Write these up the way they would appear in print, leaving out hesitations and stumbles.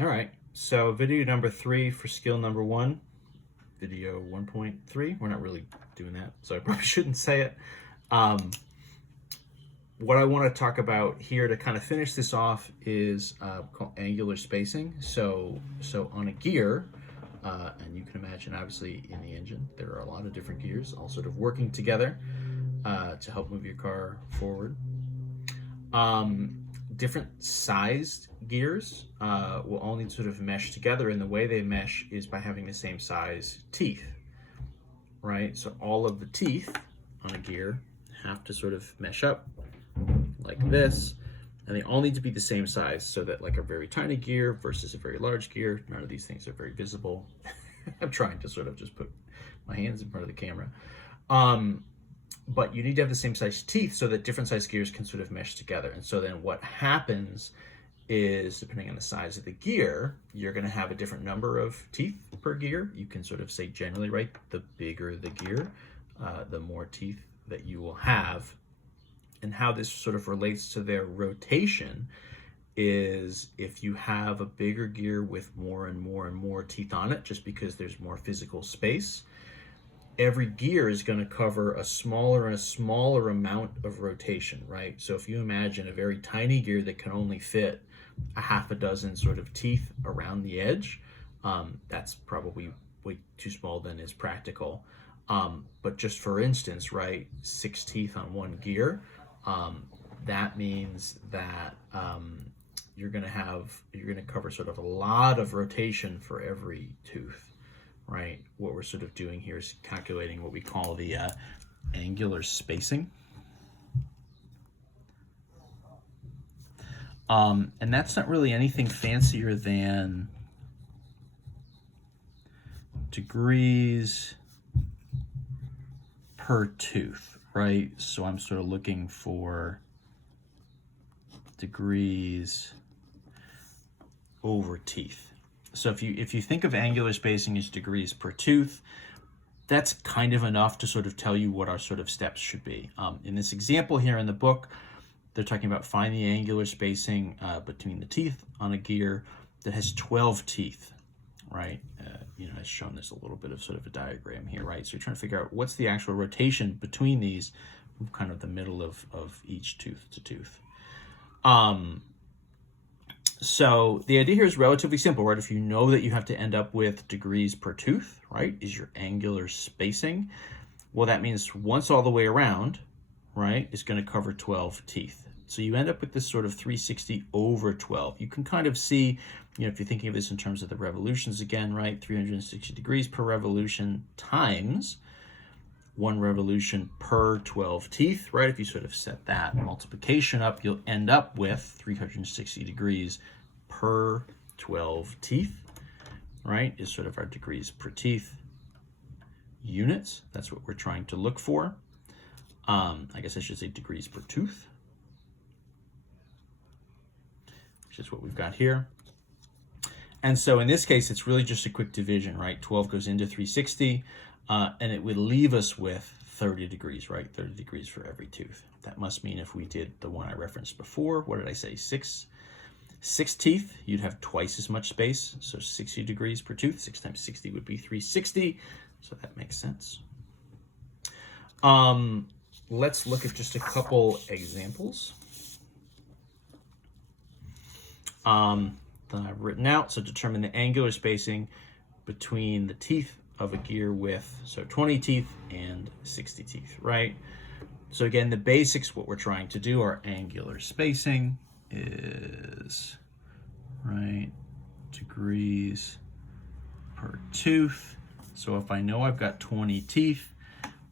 All right, so video number 3 for skill number 1, video 1.3. We're not really doing that, so I probably shouldn't say it. What I want to talk about here to kind of finish this off is called angular spacing. So on a gear, and you can imagine obviously in the engine, there are a lot of different gears all sort of working together to help move your car forward. Different sized gears will all need to sort of mesh together, and the way they mesh is by having the same size teeth, right? So all of the teeth on a gear have to sort of mesh up like this, and they all need to be the same size so that like a very tiny gear versus a very large gear, none of these things are very visible. I'm trying to sort of just put my hands in front of the camera. But you need to have the same size teeth so that different size gears can sort of mesh together. And so then what happens is, depending on the size of the gear, you're going to have a different number of teeth per gear. You can sort of say generally, right, the bigger the gear, the more teeth that you will have. And how this sort of relates to their rotation is if you have a bigger gear with more and more and more teeth on it, just because there's more physical space, every gear is going to cover a smaller and a smaller amount of rotation, right? So if you imagine a very tiny gear that can only fit a half a dozen sort of teeth around the edge, that's probably way too small than is practical. But just for instance, right, 6 teeth on one gear, that means that you're going to cover sort of a lot of rotation for every tooth. Right, what we're sort of doing here is calculating what we call the angular spacing. And that's not really anything fancier than degrees per tooth, right? So I'm sort of looking for degrees over teeth. So if you think of angular spacing as degrees per tooth, that's kind of enough to sort of tell you what our sort of steps should be. In this example here in the book, they're talking about find the angular spacing between the teeth on a gear that has 12 teeth, right? I've shown this a little bit of sort of a diagram here, right? So you're trying to figure out what's the actual rotation between these, kind of the middle of each tooth to tooth. So the idea here is relatively simple, right? If you know that you have to end up with degrees per tooth, right, is your angular spacing. Well, that means once all the way around, right, is going to cover 12 teeth. So you end up with this sort of 360 over 12. You can kind of see, if you're thinking of this in terms of the revolutions again, right, 360 degrees per revolution times 1 revolution per 12 teeth, right? If you sort of set that multiplication up, you'll end up with 360 degrees per 12 teeth, right? Is sort of our degrees per teeth units. That's what we're trying to look for. I guess I should say degrees per tooth, which is what we've got here. And so in this case, it's really just a quick division, right? 12 goes into 360. And it would leave us with 30 degrees, right? 30 degrees for every tooth. That must mean if we did the one I referenced before, what did I say? Six teeth, you'd have twice as much space. So 60 degrees per tooth. 6 times 60 would be 360. So that makes sense. Let's look at just a couple examples that I've written out. So determine the angular spacing between the teeth of a gear with 20 teeth and 60 teeth, right? So again, the basics, what we're trying to do, our angular spacing is, right, degrees per tooth. So if I know I've got 20 teeth,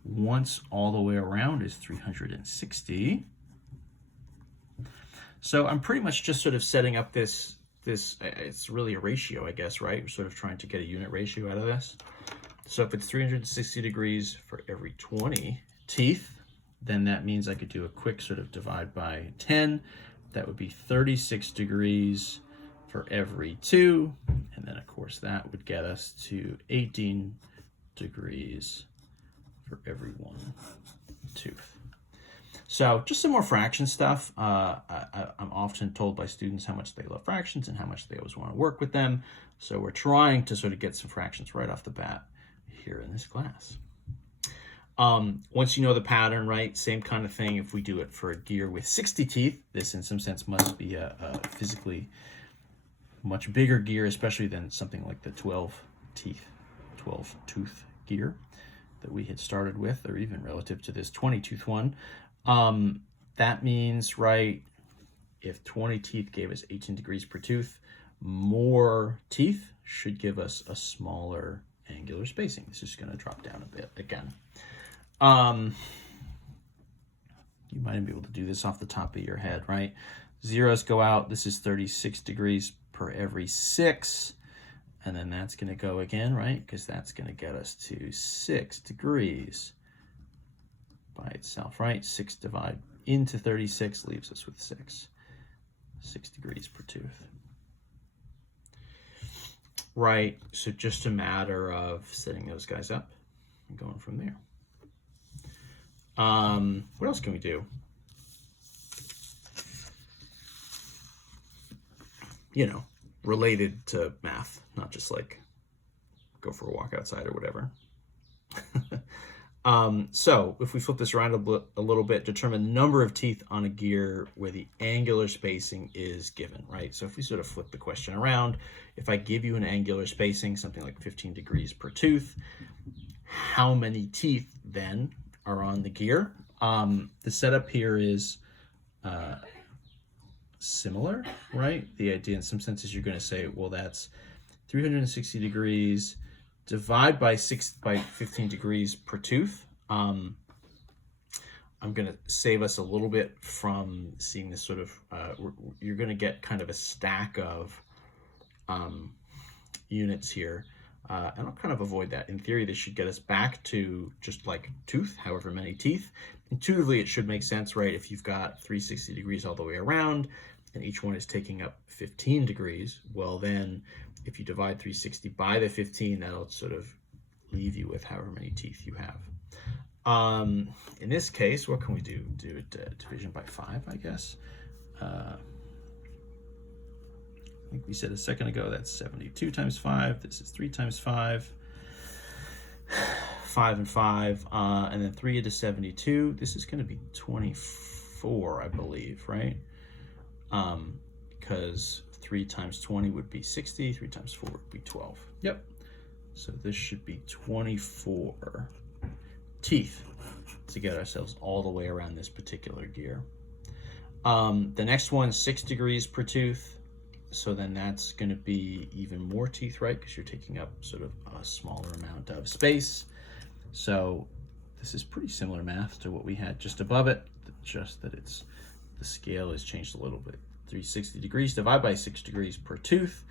once all the way around is 360. So I'm pretty much just sort of setting up this, it's really a ratio, I guess, right? We're sort of trying to get a unit ratio out of this. So if it's 360 degrees for every 20 teeth, then that means I could do a quick sort of divide by 10. That would be 36 degrees for every 2. And then, of course, that would get us to 18 degrees for every 1 tooth. So just some more fraction stuff. I'm often told by students how much they love fractions and how much they always want to work with them. So we're trying to sort of get some fractions right off the bat here in this class. Once you know the pattern, right, same kind of thing. If we do it for a gear with 60 teeth, this in some sense must be a physically much bigger gear, especially than something like the 12 tooth gear that we had started with, or even relative to this 20 tooth one. That means, right, if 20 teeth gave us 18 degrees per tooth, more teeth should give us a smaller angular spacing. This is going to drop down a bit again. You might be able to do this off the top of your head, right? Zeros go out. This is 36 degrees per every 6. And then that's going to go again, right? Because that's going to get us to 6 degrees by itself, right? 6 divided into 36 leaves us with 6 degrees per tooth. Right, so just a matter of setting those guys up and going from there. What else can we do? You know, related to math, not just like go for a walk outside or whatever. So if we flip this around a little bit, determine the number of teeth on a gear where the angular spacing is given, right? So if we sort of flip the question around, if I give you an angular spacing, something like 15 degrees per tooth, how many teeth then are on the gear? The setup here is similar, right? The idea in some senses you're going to say, well, that's 360 degrees divide by 15 degrees per tooth. I'm going to save us a little bit from seeing this sort of, you're going to get kind of a stack of units here. And I'll kind of avoid that. In theory, this should get us back to just like tooth, however many teeth. Intuitively, it should make sense, right? If you've got 360 degrees all the way around, and each one is taking up 15 degrees, well then, if you divide 360 by the 15, that'll sort of leave you with however many teeth you have. In this case, what can we do? Do division by 5, I guess. I think we said a second ago that's 72 times 5. This is 3 times 5. 5 and 5, and then 3 into 72. This is going to be 24, I believe, right? Because 3 times 20 would be 60. 3 times 4 would be 12. Yep. So this should be 24 teeth to get ourselves all the way around this particular gear. The next one, 6 degrees per tooth. So then that's going to be even more teeth, right? Because you're taking up sort of a smaller amount of space. So this is pretty similar math to what we had just above it, just that the scale is changed a little bit. 360 degrees divided by 6 degrees per tooth.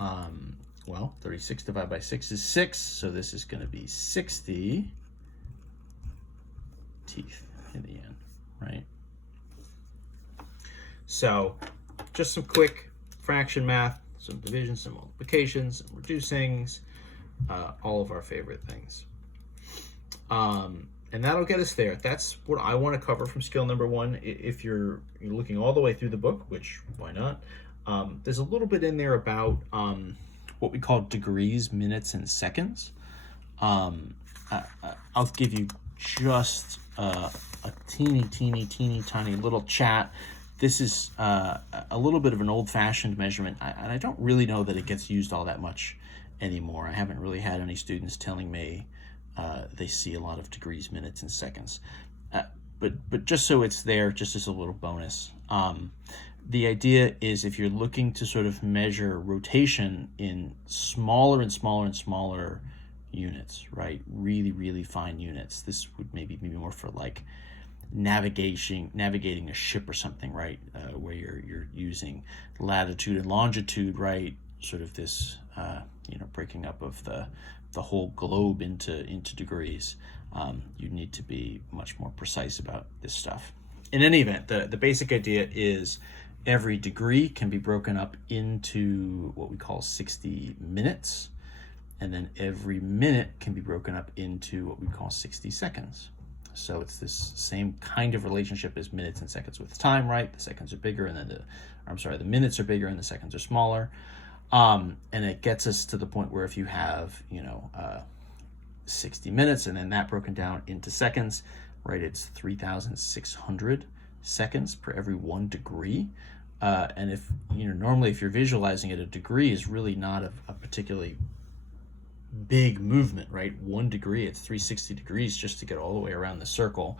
Well, 36 divided by 6 is 6, so this is going to be 60 teeth in the end, right? So just some quick fraction math, some division, some multiplications, some reducings, all of our favorite things. And that'll get us there. That's what I want to cover from skill number 1. If you're looking all the way through the book, which why not, there's a little bit in there about what we call degrees, minutes, and seconds. I'll give you just a teeny tiny little chat. This is a little bit of an old-fashioned measurement, and I don't really know that it gets used all that much anymore. I haven't really had any students telling me they see a lot of degrees, minutes, and seconds. But just so it's there, just as a little bonus. The idea is if you're looking to sort of measure rotation in smaller and smaller units, right? Really fine units. This would maybe be more for like navigating a ship or something, right? Where you're using latitude and longitude, right? Sort of this breaking up of the whole globe into degrees. You need to be much more precise about this stuff. In any event, the basic idea is every degree can be broken up into what we call 60 minutes, and then every minute can be broken up into what we call 60 seconds. So it's this same kind of relationship as minutes and seconds with time, right? The seconds are bigger, and then the minutes are bigger and the seconds are smaller. And it gets us to the point where if you have, 60 minutes and then that broken down into seconds, right, it's 3,600 seconds per every 1 degree. And if, normally if you're visualizing it, a degree is really not a particularly big movement, right? 1 degree, it's 360 degrees just to get all the way around the circle.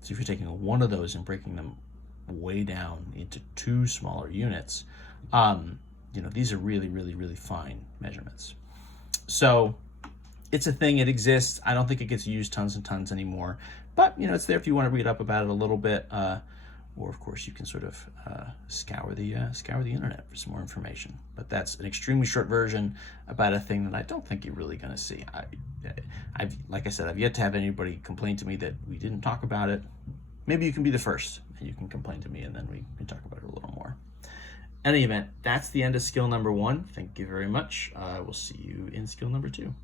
So if you're taking one of those and breaking them way down into 2 smaller units, these are really, really, really fine measurements. So it's a thing, it exists. I don't think it gets used tons and tons anymore, but it's there if you want to read up about it a little bit, or of course you can sort of scour the internet for some more information. But that's an extremely short version about a thing that I don't think you're really going to see. Like I said, I've yet to have anybody complain to me that we didn't talk about it. Maybe you can be the first, and you can complain to me, and then we can talk about it a little more. In any event, that's the end of skill number 1. Thank you very much. We'll see you in skill number 2.